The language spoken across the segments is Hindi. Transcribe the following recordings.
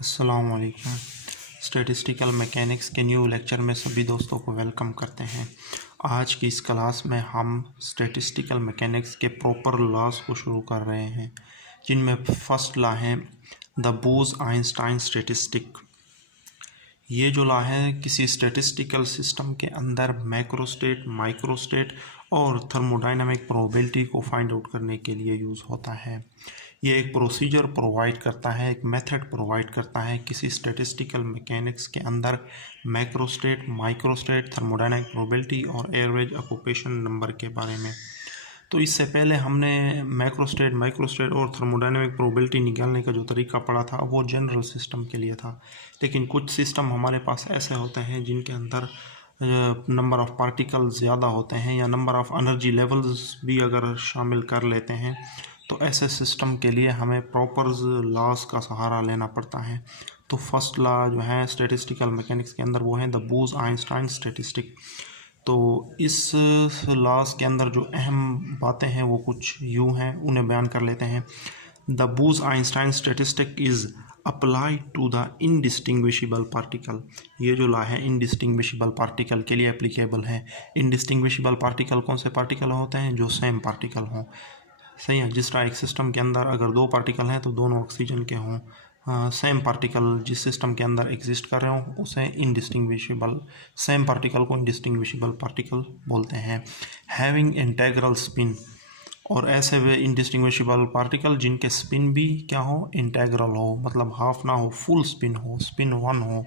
अस्सलाम वालेकुम। स्टैटिस्टिकल मैकेनिक्स के न्यू लेक्चर में सभी दोस्तों को वेलकम करते हैं। आज की इस क्लास में हम स्टैटिस्टिकल मैकेनिक्स के प्रॉपर लॉज को शुरू कर रहे हैं, जिनमें फर्स्ट लॉ है द बोस-आइंस्टाइन स्टैटिस्टिक। ये जो लॉ है किसी स्टैटिस्टिकल सिस्टम के अंदर मैक्रोस्टेट, माइक्रोस्टेट और थर्मोडाइनमिक प्रोबेबिलिटी को फाइंड आउट करने के लिए यूज़ होता है। ये एक प्रोसीजर प्रोवाइड करता है, एक मेथड प्रोवाइड करता है किसी स्टैटिस्टिकल मैकेनिक्स के अंदर मैक्रोस्टेट, माइक्रोस्टेट, थर्मोडायनामिक प्रोबेबिलिटी और एवरेज ऑक्यूपेशन नंबर के बारे में। तो इससे पहले हमने मैक्रोस्टेट, माइक्रोस्टेट और थर्मोडायनामिक प्रोबेबिलिटी निकालने का जो तरीका पढ़ा था वो जनरल सिस्टम के लिए था। लेकिन कुछ सिस्टम हमारे पास ऐसे होते हैं जिनके अंदर नंबर ऑफ़ पार्टिकल ज़्यादा होते हैं या नंबर ऑफ़ एनर्जी लेवल्स भी अगर शामिल कर लेते हैं, तो ऐसे सिस्टम के लिए हमें प्रॉपर लॉज का सहारा लेना पड़ता है। तो फर्स्ट लॉ जो है स्टैटिस्टिकल मैकेनिक्स के अंदर वो है द बोस-आइंस्टाइन स्टैटिस्टिक। तो इस लॉज के अंदर जो अहम बातें हैं वो कुछ यूँ हैं, उन्हें बयान कर लेते हैं। The Bose Einstein statistic is applied to the indistinguishable particle. ये जो लॉ है इनडिस्टिंग्विशेबल पार्टिकल के लिए एप्लीकेबल है। इनडिस्टिंग्विशेबल पार्टिकल कौन से पार्टिकल होते हैं? जो सेम पार्टिकल हों। सही है। जिस तरह एक सिस्टम के अंदर अगर दो पार्टिकल हैं तो दोनों ऑक्सीजन के हों, सेम पार्टिकल जिस सिस्टम के अंदर एग्जिस्ट कर रहे हों उसे इनडिस्टिंग्विशेबल, सेम पार्टिकल को इनडिस्टिंग्विशेबल पार्टिकल बोलते हैं। हैविंग इंटेग्रल स्पिन, और ऐसे वे इनडिस्टिंग्विशेबल पार्टिकल जिनके स्पिन भी क्या हो? इंटेग्रल हो, मतलब हाफ ना हो, फुल स्पिन हो, स्पिन वन हो।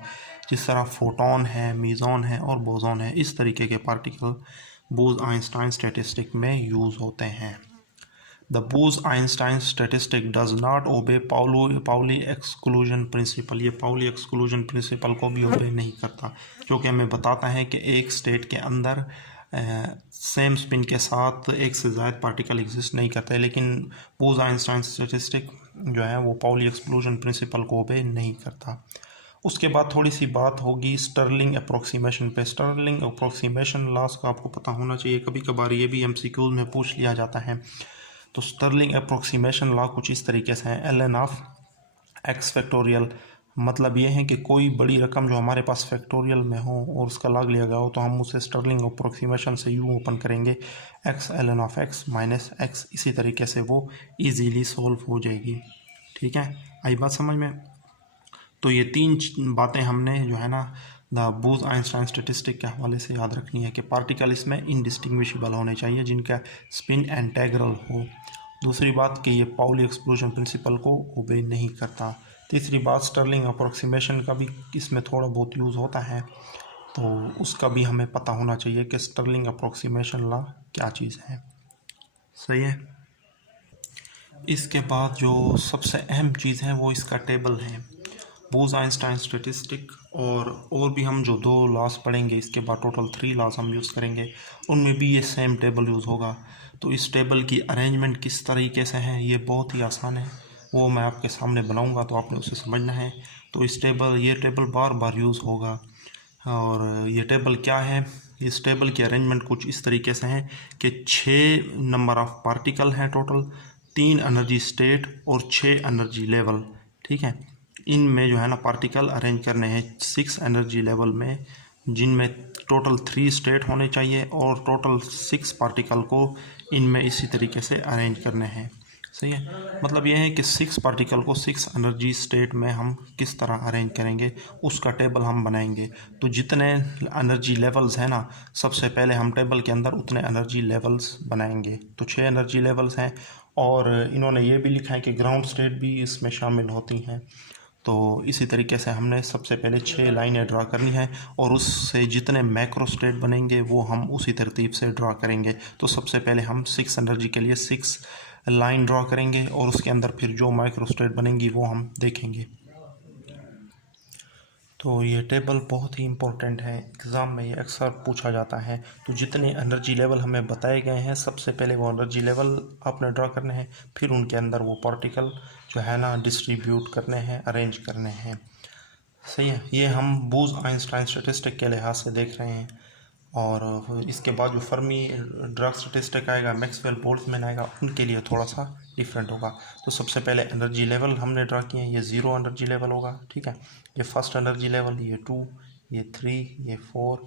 जिस तरह फोटॉन है, मीज़ॉन है और बोसॉन है, इस तरीके के पार्टिकल बोस-आइंस्टाइन स्टैटिस्टिक में यूज़ होते हैं। The Bose-Einstein statistic does not obey Pauli exclusion principle. ये पाउली एक्सक्लूजन प्रिंसिपल को भी ओबे नहीं करता, जो कि हमें बताता है कि एक स्टेट के अंदर सेम स्पिन के साथ एक से ज़्यादा पार्टिकल एग्जिस्ट नहीं करते। लेकिन बोस-आइंस्टाइन स्टैटिस्टिक जो है वो पाउली एक्सक्लूजन प्रिंसिपल को ओबे नहीं करता। उसके बाद थोड़ी सी बात होगी स्टर्लिंग अप्रोक्सीमेशन पे। स्टर्लिंग अप्रोक्सीमेशन लॉस का आपको पता होना चाहिए, कभी कभार ये भी एमसीक्यूज में पूछ लिया जाता है। तो स्टर्लिंग अप्रोक्सीमेशन लॉ कुछ इस तरीके से है। ln ऑफ एक्स फैक्टोरियल, मतलब ये है कि कोई बड़ी रकम जो हमारे पास फैक्टोरियल में हो और उसका लॉग लिया गया हो तो हम उसे स्टर्लिंग अप्रोक्सीमेशन से यूँ ओपन करेंगे x ln of x minus x। इसी तरीके से वो इजीली सॉल्व हो जाएगी। ठीक है, आई बात समझ में? तो ये तीन बातें हमने जो है ना द बोस-आइंस्टाइन स्टैटिस्टिक के हवाले से याद रखनी है कि पार्टिकल इसमें इनडिस्टिंग्विशेबल होने चाहिए जिनका स्पिन इंटेग्रल हो। दूसरी बात कि ये पाउली एक्सक्लूजन प्रिंसिपल को ओबे नहीं करता। तीसरी बात स्टर्लिंग अप्रोक्सीमेशन का भी इसमें थोड़ा बहुत यूज़ होता है, तो उसका भी हमें पता होना चाहिए कि स्टर्लिंग अप्रोक्सीमेशन लॉ क्या चीज़ है। सही है। इसके बाद जो सबसे अहम चीज़ है वो इसका टेबल है, बोस-आइंस्टाइन स्टैटिस्टिक। और भी हम जो दो लॉस पढ़ेंगे इसके बाद टोटल 3 लॉस हम यूज़ करेंगे, उनमें भी ये सेम टेबल यूज़ होगा। तो इस टेबल की अरेंजमेंट किस तरीके से है ये बहुत ही आसान है, वो मैं आपके सामने बनाऊंगा तो आपने उसे समझना है। तो ये टेबल बार बार यूज़ होगा। और ये टेबल क्या है? इस टेबल की अरेंजमेंट कुछ इस तरीके से है कि 6 नंबर ऑफ़ पार्टिकल हैं टोटल, 3 एनर्जी स्टेट और 6 एनर्जी लेवल। ठीक है, इनमें जो है ना पार्टिकल अरेंज करने हैं 6 एनर्जी लेवल में, जिनमें टोटल 3 स्टेट होने चाहिए और टोटल 6 पार्टिकल को इनमें इसी तरीके से अरेंज करने हैं। सही है, मतलब यह है कि 6 पार्टिकल को 6 एनर्जी स्टेट में हम किस तरह अरेंज करेंगे उसका टेबल हम बनाएंगे। तो जितने एनर्जी लेवल्स हैं ना, सबसे पहले हम टेबल के अंदर उतने एनर्जी लेवल्स बनाएंगे। तो 6 एनर्जी लेवल्स हैं और इन्होंने ये भी लिखा है कि ग्राउंड स्टेट भी इसमें शामिल होती हैं। तो इसी तरीके से हमने सबसे पहले 6 लाइनें ड्रा करनी है और उससे जितने मैक्रो स्टेट बनेंगे वो हम उसी तरतीब से ड्रा करेंगे। तो सबसे पहले हम 6 एनर्जी के लिए 6 लाइन ड्रा करेंगे और उसके अंदर फिर जो माइक्रो स्टेट बनेंगी वो हम देखेंगे। तो ये टेबल बहुत ही इम्पोर्टेंट है, एग्ज़ाम में ये अक्सर पूछा जाता है। तो जितने एनर्जी लेवल हमें बताए गए हैं सबसे पहले वो एनर्जी लेवल आपने ड्रा करने हैं, फिर उनके अंदर वो पार्टिकल जो है ना डिस्ट्रीब्यूट करने हैं, अरेंज करने हैं। सही है, ये हम बोस-आइंस्टाइन स्टैटिस्टिक के लिहाज से देख रहे हैं। और इसके बाद जो फर्मी ड्रग स्टैटिस्टिक आएगा, मैक्सवेल बोल्ट्जमैन आएगा, उनके लिए थोड़ा सा डिफरेंट होगा। तो सबसे पहले एनर्जी लेवल हमने ड्रा किए हैं, ये 0 एनर्जी लेवल होगा, ठीक है। ये फर्स्ट एनर्जी लेवल, ये 2, ये 3, ये 4,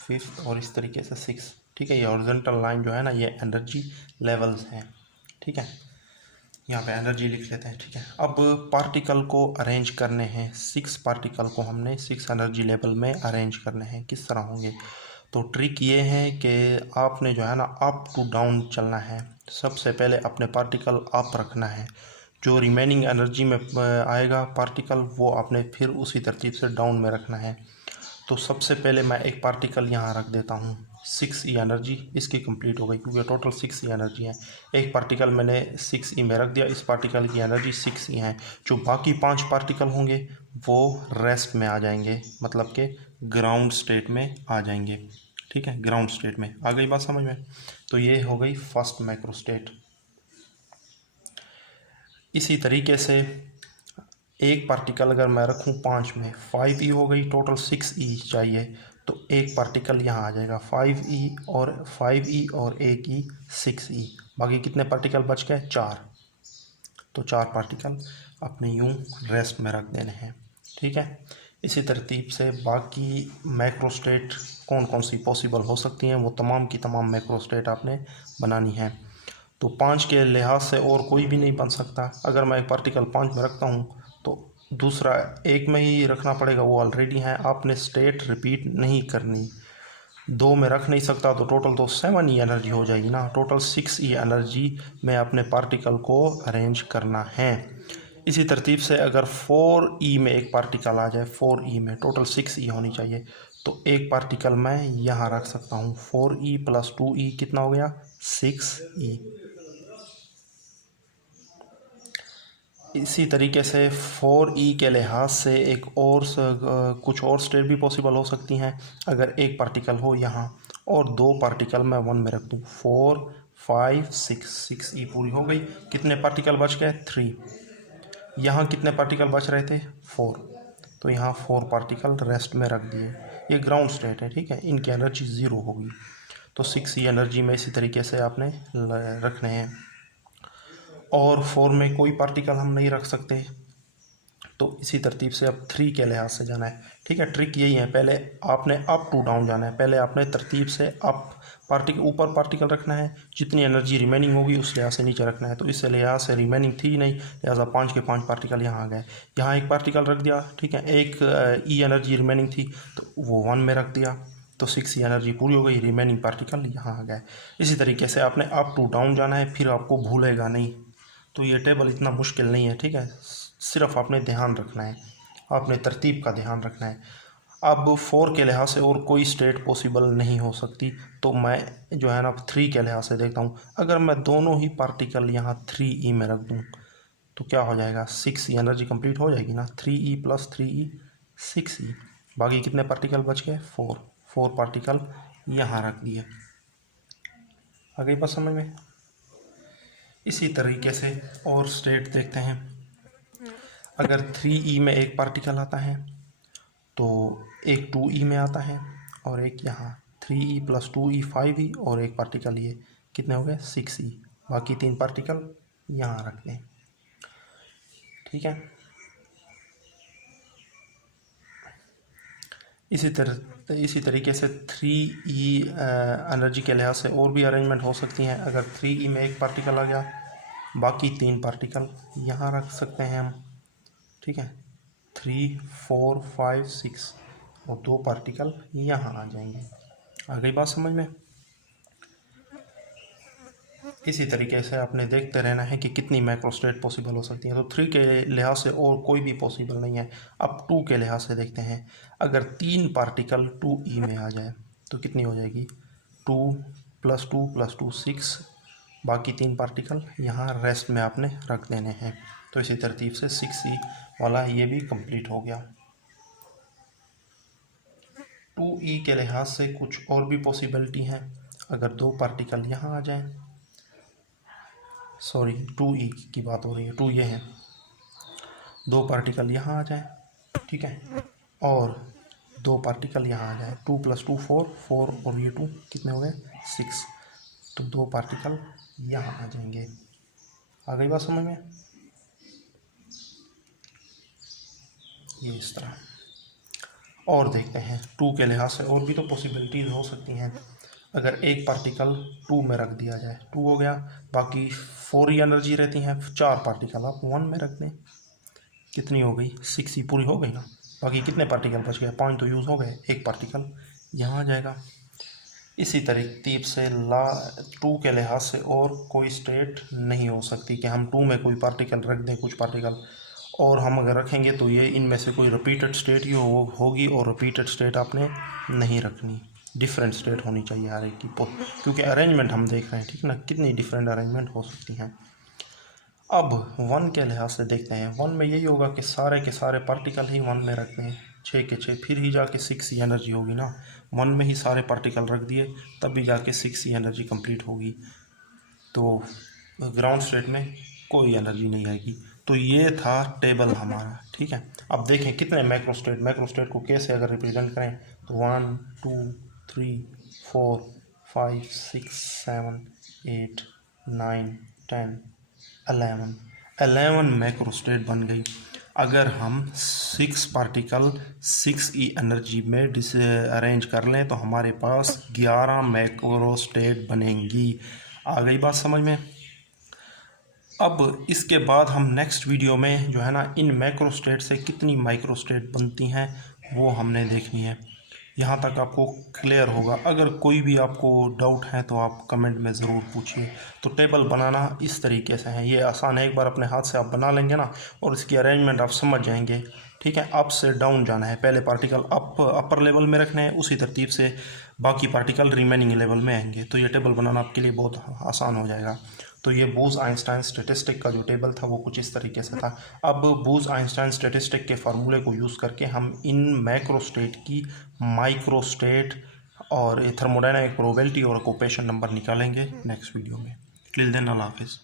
5 और इस तरीके से 6, ठीक है। ये हॉरिजॉन्टल लाइन जो है ना, ये एनर्जी लेवल्स हैं, ठीक है। यहाँ पे एनर्जी लिख लेते हैं, ठीक है। अब पार्टिकल को अरेंज करने हैं, 6 पार्टिकल को हमने 6 एनर्जी लेवल में अरेंज करने हैं। किस तरह होंगे? तो ट्रिक ये है कि आपने जो है ना अप टू डाउन चलना है। सबसे पहले अपने पार्टिकल अप रखना है, जो रिमेनिंग एनर्जी में आएगा पार्टिकल, वो आपने फिर उसी तरतीब से डाउन में रखना है। तो सबसे पहले मैं एक पार्टिकल यहाँ रख देता हूँ, 6e एनर्जी इसकी कंप्लीट हो गई, क्योंकि टोटल 6e एनर्जी है। एक पार्टिकल मैंने 6e में रख दिया, इस पार्टिकल की एनर्जी 6e है। जो बाकी 5 पार्टिकल होंगे वो रेस्ट में आ जाएंगे, मतलब कि ग्राउंड स्टेट में आ जाएंगे, ठीक है। ग्राउंड स्टेट में आ गई बात समझ में? तो ये हो गई फर्स्ट मैक्रो स्टेट। इसी तरीके से एक पार्टिकल अगर मैं रखूं 5 में, 5e हो गई, टोटल 6e चाहिए, तो एक पार्टिकल यहाँ आ जाएगा 5e और एक e 6e। बाकी कितने पार्टिकल बच गए? 4। तो 4 पार्टिकल अपने यूं रेस्ट में रख देने हैं, ठीक है। इसी तरतीब से बाकी मैक्रो स्टेट कौन कौन सी पॉसिबल हो सकती हैं, वो तमाम की तमाम मैक्रो स्टेट आपने बनानी है। तो 5 के लिहाज से और कोई भी नहीं बन सकता। अगर मैं एक पार्टिकल 5 में रखता हूँ तो दूसरा 1 में ही रखना पड़ेगा, वो ऑलरेडी है, आपने स्टेट रिपीट नहीं करनी। 2 में रख नहीं सकता तो टोटल तो 7e एनर्जी हो जाएगी ना, टोटल 6e एनर्जी में अपने पार्टिकल को अरेंज करना है। इसी तरतीब से अगर 4e में एक पार्टिकल आ जाए, 4e में टोटल 6e होनी चाहिए, तो एक पार्टिकल मैं यहाँ रख सकता हूँ, 4e + 2e कितना हो गया? 6e। इसी तरीके से 4e के लिहाज से एक और कुछ और स्टेट भी पॉसिबल हो सकती हैं। अगर एक पार्टिकल हो यहाँ और 2 पार्टिकल मैं 1 में रख दूँ, 4, 5, 6e पूरी हो गई। कितने पार्टिकल बच गए? 3। यहाँ कितने पार्टिकल बच रहे थे? 4। तो यहाँ 4 पार्टिकल रेस्ट में रख दिए। ये ग्राउंड स्टेट है, ठीक है, इनकी एनर्जी 0 होगी। तो 6e एनर्जी में इसी तरीके से आपने रखने हैं। और 4 में कोई पार्टिकल हम नहीं रख सकते, तो इसी तरतीब से अब 3 के लिहाज से जाना है, ठीक है। ट्रिक यही है, पहले आपने अप टू डाउन जाना है। पहले आपने तरतीब से अप ऊपर पार्टिकल रखना है, जितनी एनर्जी रिमेनिंग होगी उस लिहाज से नीचे रखना है। तो इस लिहाज से रिमेनिंग थी नहीं, लिहाजा 5 के 5 पार्टिकल यहाँ आ गए। यहाँ एक पार्टिकल रख दिया, ठीक है, एक ई एनर्जी रिमेनिंग थी तो वो 1 में रख दिया, तो 6e एनर्जी पूरी हो गई, रिमेनिंग पार्टिकल यहाँ आ गए। इसी तरीके से आपने अप टू डाउन जाना है, फिर आपको भूलेगा नहीं। तो ये टेबल इतना मुश्किल नहीं है, ठीक है, सिर्फ आपने ध्यान रखना है, आपने तरतीब का ध्यान रखना है। अब 4 के लिहाज से और कोई स्टेट पॉसिबल नहीं हो सकती, तो मैं जो है ना 3 के लिहाज से देखता हूँ। अगर मैं दोनों ही पार्टिकल यहाँ 3e में रख दूँ तो क्या हो जाएगा? 6e एनर्जी कंप्लीट हो जाएगी ना, 3e + 3e 6e। बाकी कितने पार्टिकल बच गए? 4 पार्टिकल यहाँ रख दिए। आ गई बात समझ में? इसी तरीके से और स्टेट देखते हैं। अगर 3e में एक पार्टिकल आता है तो एक 2e में आता है और एक यहाँ 3e + 2e 5e और एक पार्टिकल ये कितने हो गए? 6e। बाकी 3 पार्टिकल यहाँ रख दें, ठीक है। इसी तरीके से 3e एनर्जी के लिहाज से और भी अरेंजमेंट हो सकती हैं। अगर 3e में एक पार्टिकल आ गया, बाकी 3 पार्टिकल यहाँ रख सकते हैं हम, ठीक है, 3, 4, 5, 6 और 2 पार्टिकल यहाँ आ जाएंगे। आ गई बात समझ में? इसी तरीके से आपने देखते रहना है कि कितनी मैक्रो स्टेट पॉसिबल हो सकती है। तो 3 के लिहाज से और कोई भी पॉसिबल नहीं है। अब 2 के लिहाज से देखते हैं। अगर 3 पार्टिकल 2e में आ जाए तो कितनी हो जाएगी? 2 + 2 + 2 6। बाकी 3 पार्टिकल यहाँ रेस्ट में आपने रख देने हैं। तो इसी तरतीब से 6e वाला ये भी कंप्लीट हो गया। 2e के लिहाज से कुछ और भी पॉसिबिलिटी हैं। अगर 2 पार्टिकल यहाँ आ जाएं, सॉरी 2e की बात हो रही है, 2 ये है, 2 पार्टिकल यहाँ आ जाए, ठीक है, और 2 पार्टिकल यहाँ आ जाए, 2 + 2 4, 4 और ये 2 कितने हो गए 6, तो 2 पार्टिकल यहाँ आ जाएंगे। आ गई बात समझ में? ये इस तरह। और देखते हैं 2 के लिहाज से और भी तो पॉसिबिलिटीज़ हो सकती हैं। अगर एक पार्टिकल 2 में रख दिया जाए, 2 हो गया, बाकी 4 ही एनर्जी रहती हैं, 4 पार्टिकल आप 1 में रख दें, कितनी हो गई 6 ही पूरी हो गई ना। बाकी कितने पार्टिकल बच गए, 5 तो यूज़ हो गए, एक पार्टिकल यहाँ आ जाएगा। इसी तरतीब से 2 के लिहाज से और कोई स्टेट नहीं हो सकती कि हम 2 में कोई पार्टिकल रख दें, कुछ पार्टिकल, और हम अगर रखेंगे तो ये इनमें से कोई रिपीटेड स्टेट ही होगी, और रिपीटेड स्टेट आपने नहीं रखनी, डिफरेंट स्टेट होनी चाहिए हर एक की, क्योंकि अरेंजमेंट हम देख रहे हैं, ठीक ना, कितनी डिफरेंट अरेंजमेंट हो सकती हैं। अब 1 के लिहाज से देखते हैं, 1 में यही होगा कि सारे के सारे पार्टिकल ही 1 में रखते हैं, 6 के 6, फिर ही जाके 6 ही एनर्जी होगी ना, 1 में ही सारे पार्टिकल रख दिए तब भी जाके 6 ही एनर्जी कंप्लीट होगी, तो ग्राउंड स्टेट में कोई एनर्जी नहीं आएगी। तो ये था टेबल हमारा, ठीक है। अब देखें कितने मैक्रो स्टेट को कैसे अगर रिप्रेजेंट करें तो 1 2 3 4 5 6 7 8 9 10 11 मैक्रो स्टेट बन गई। अगर हम 6 पार्टिकल 6 ई एनर्जी में अरेंज कर लें तो हमारे पास 11 मैक्रो स्टेट बनेंगी। आ गई बात समझ में? अब इसके बाद हम नेक्स्ट वीडियो में जो है ना, इन मैक्रो स्टेट से कितनी माइक्रो स्टेट बनती हैं वो हमने देखनी है। यहाँ तक आपको क्लियर होगा। अगर कोई भी आपको डाउट है तो आप कमेंट में ज़रूर पूछिए। तो टेबल बनाना इस तरीके से है, ये आसान है, एक बार अपने हाथ से आप बना लेंगे ना और इसकी अरेंजमेंट आप समझ जाएंगे, ठीक है। अप से डाउन जाना है, पहले पार्टिकल अपर लेवल में रखने हैं, उसी तरतीब से बाकी पार्टिकल रिमेनिंग लेवल में आएंगे, तो ये टेबल बनाना आपके लिए बहुत आसान हो जाएगा। तो ये बूज-आइंस्टाइन स्टैटिस्टिक का जो टेबल था वो कुछ इस तरीके से था। अब बूज-आइंस्टाइन स्टैटिस्टिक के फार्मूले को यूज़ करके हम इन मैक्रो स्टेट की माइक्रो स्टेट और थर्मोडायनामिक प्रोबेबिलिटी और ऑक्यूपेशन नंबर निकालेंगे नेक्स्ट वीडियो में। टिल देन अल्लाह हाफिज़।